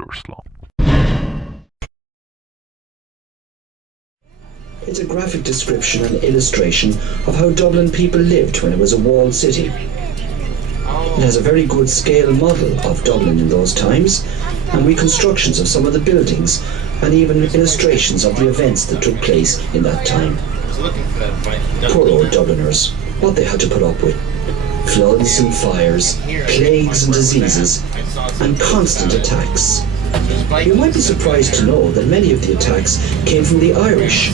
story's long. It's a graphic description and illustration of how Dublin people lived when it was a walled city. It has a very good scale model of Dublin in those times, and reconstructions of some of the buildings, and even illustrations of the events that took place in that time. Poor old Dubliners, what they had to put up with. Floods and fires, plagues and diseases, and constant attacks. You might be surprised to know that many of the attacks came from the Irish,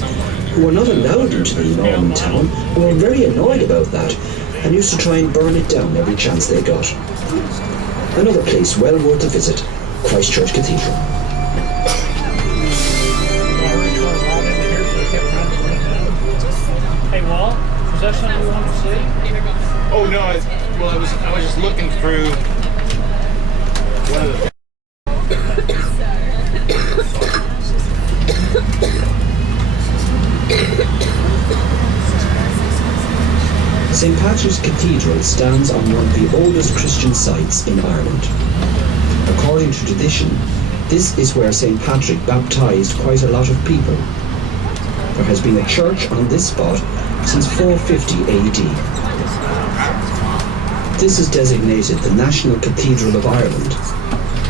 who were not allowed into the Norman town and were very annoyed about that, and used to try and burn it down every chance they got. Another place well worth a visit, Christchurch Cathedral. Hey, Walt, is that something you want to see? Oh no! I was just looking through one of the. St. Patrick's Cathedral stands on one of the oldest Christian sites in Ireland. According to tradition, this is where St. Patrick baptised quite a lot of people. There has been a church on this spot since 450 AD. This is designated the National Cathedral of Ireland.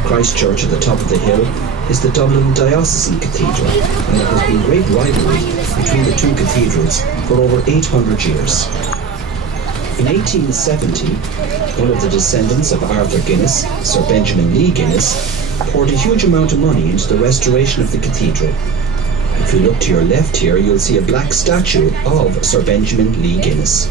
Christchurch at the top of the hill is the Dublin Diocesan Cathedral, and there has been great rivalry between the two cathedrals for over 800 years. In 1870, one of the descendants of Arthur Guinness, Sir Benjamin Lee Guinness, poured a huge amount of money into the restoration of the cathedral. If you look to your left here, you'll see a black statue of Sir Benjamin Lee Guinness.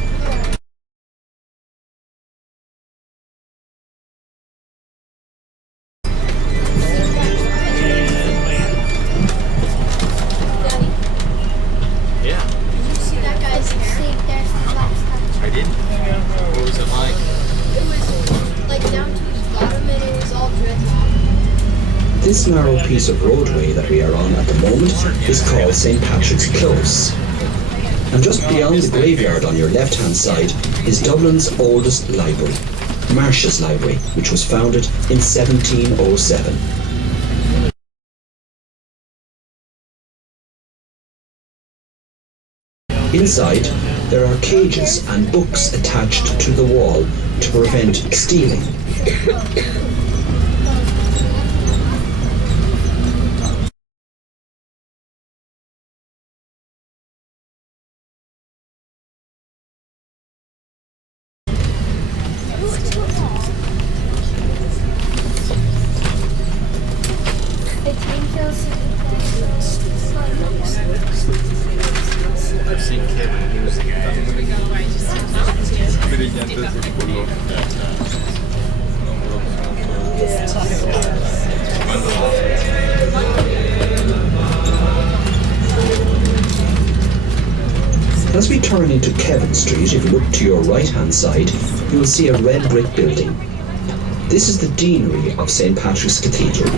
This narrow piece of roadway that we are on at the moment is called St. Patrick's Close. And just beyond the graveyard on your left-hand side is Dublin's oldest library, Marsh's Library, which was founded in 1707. Inside, there are cages and books attached to the wall to prevent stealing. I've seen Kevin using it. As we turn into Kevin Street, if you look to your right-hand side, you will see a red brick building. This is the deanery of St. Patrick's Cathedral.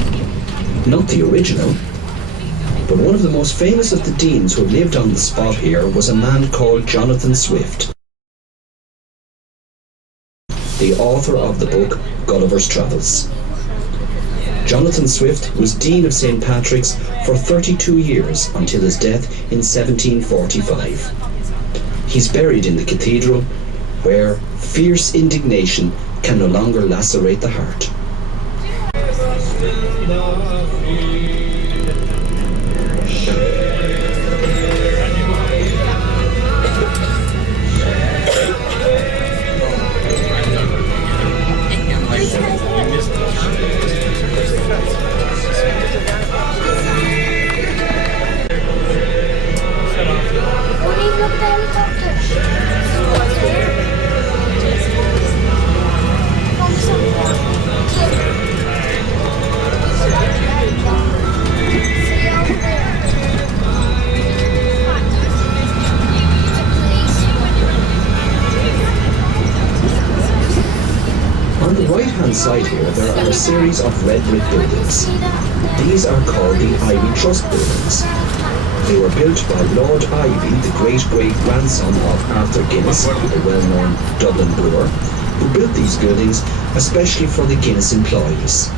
Not the original, but one of the most famous of the deans who lived on the spot here was a man called Jonathan Swift, the author of the book Gulliver's Travels. Jonathan Swift was Dean of St. Patrick's for 32 years until his death in 1745. He's buried in the cathedral, where fierce indignation can no longer lacerate the heart. On the right-hand side here, there are a series of red brick buildings. These are called the Ivy Trust buildings. They were built by Lord Ivy, the great-great-grandson of Arthur Guinness, the well-known Dublin brewer, who built these buildings especially for the Guinness employees.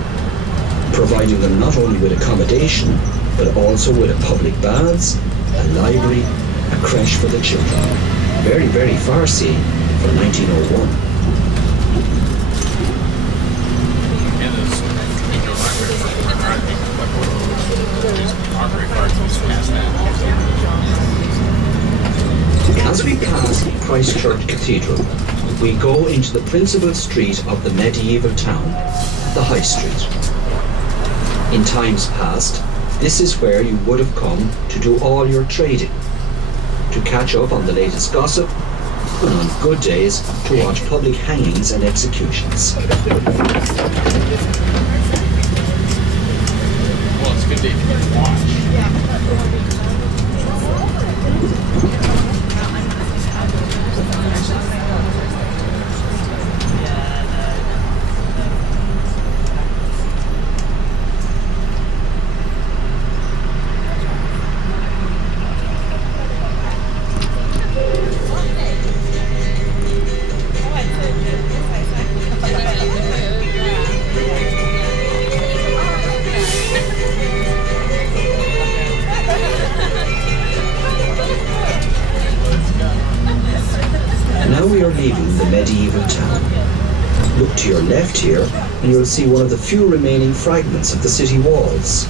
providing them not only with accommodation, but also with a public baths, a library, a creche for the children. Very, very far-seeing for 1901. As we pass Christchurch Cathedral, we go into the principal street of the medieval town, the High Street. In times past, this is where you would have come to do all your trading, to catch up on the latest gossip, and on good days to watch public hangings and executions. Well, it's good that you can watch. Now we are leaving the medieval town. Look to your left here and you'll see one of the few remaining fragments of the city walls.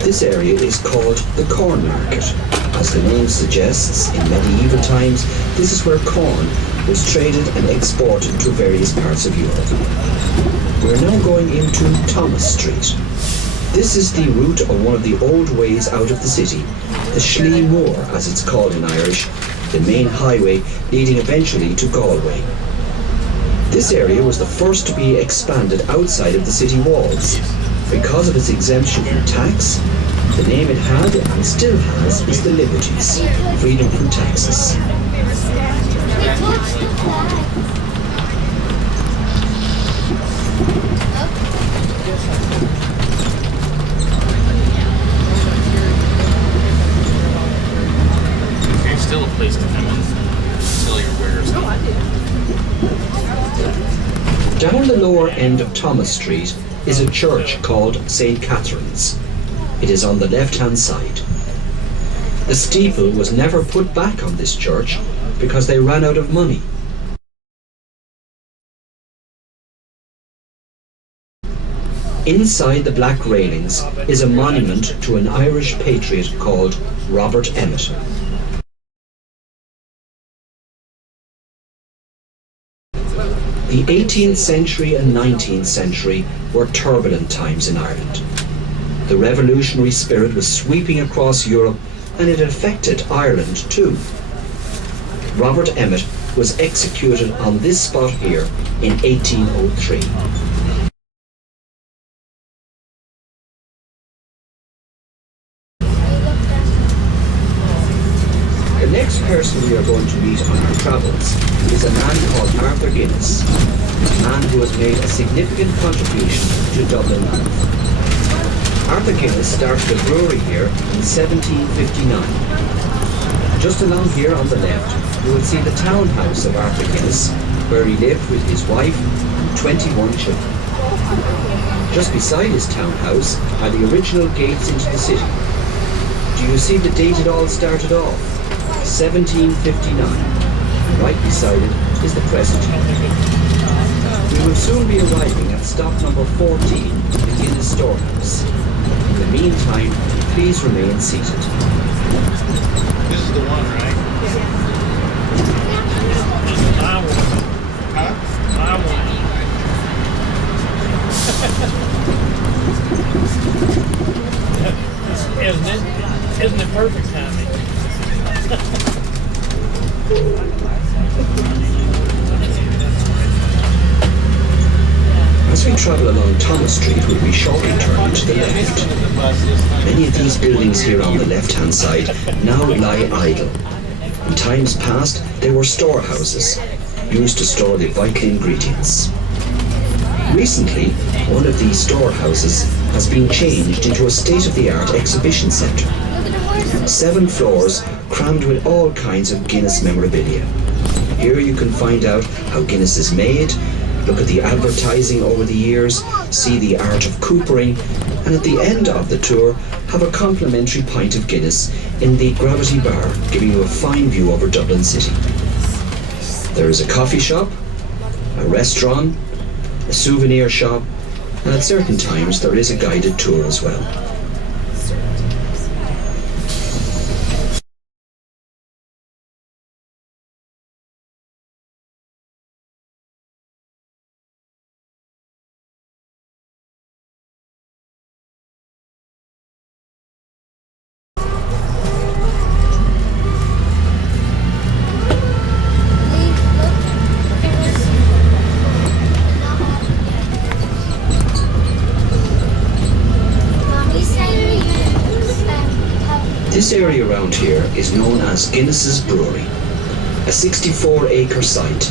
This area is called the Corn Market. As the name suggests, in medieval times, this is where corn was traded and exported to various parts of Europe. We're now going into Thomas Street. This is the route of one of the old ways out of the city, the Slieve Moor, as it's called in Irish, the main highway leading eventually to Galway. This area was the first to be expanded outside of the city walls. Because of its exemption from tax, the name it had and still has is the Liberties, freedom from taxes. It's still a place to come and sell your wares. Down the lower end of Thomas Street is a church called St. Catherine's. It is on the left-hand side. The steeple was never put back on this church because they ran out of money. Inside the black railings is a monument to an Irish patriot called Robert Emmet. The 18th century and 19th century were turbulent times in Ireland. The revolutionary spirit was sweeping across Europe and it affected Ireland too. Robert Emmet was executed on this spot here in 1803. The next person we are going to meet on our travels is a man called Arthur Guinness, a man who has made a significant contribution to Dublin life. Arthur Guinness started a brewery here in 1759. Just along here on the left, you will see the townhouse of Arthur Guinness, where he lived with his wife and 21 children. Just beside his townhouse are the original gates into the city. Do you see the date it all started off? 1759. And right beside it is the present. We will soon be arriving at stop number 14, the Guinness Storehouse. In the meantime, please remain seated. This is the one, right? My one. Huh? My one. Isn't it perfect timing? As we travel along Thomas Street, we'll be shortly turning to the left. Many of these buildings here on the left-hand side now lie idle. In times past, they were storehouses, used to store the vital ingredients. Recently, one of these storehouses has been changed into a state-of-the-art exhibition centre. 7 floors crammed with all kinds of Guinness memorabilia. Here you can find out how Guinness is made, look at the advertising over the years, see the art of coopering, and at the end of the tour, have a complimentary pint of Guinness in the Gravity Bar, giving you a fine view over Dublin City. There is a coffee shop, a restaurant, a souvenir shop, and at certain times there is a guided tour as well. This area around here is known as Guinness's Brewery, a 64-acre site.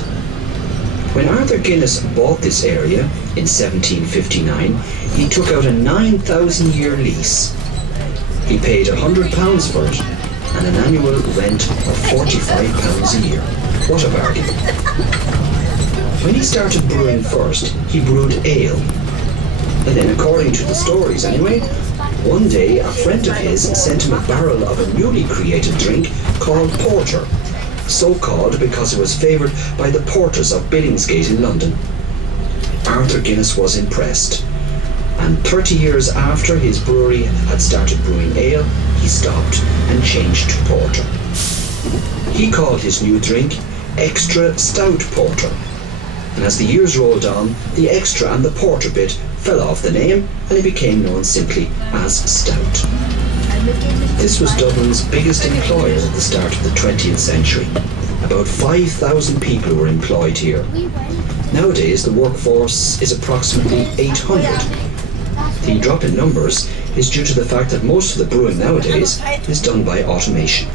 When Arthur Guinness bought this area in 1759, he took out a 9,000-year lease. He paid £100 for it and an annual rent of £45 a year. What a bargain. When he started brewing first, he brewed ale. And then, according to the stories anyway, one day a friend of his sent him a barrel of a newly created drink called porter, so called because it was favoured by the porters of Billingsgate in London. Arthur Guinness was impressed, and 30 years after his brewery had started brewing ale, he stopped and changed to porter. He called his new drink Extra Stout Porter, and as the years rolled on, the extra and the porter bit fell off the name and it became known simply as Stout. This was Dublin's biggest employer at the start of the 20th century. About 5,000 people were employed here. Nowadays the workforce is approximately 800. The drop in numbers is due to the fact that most of the brewing nowadays is done by automation.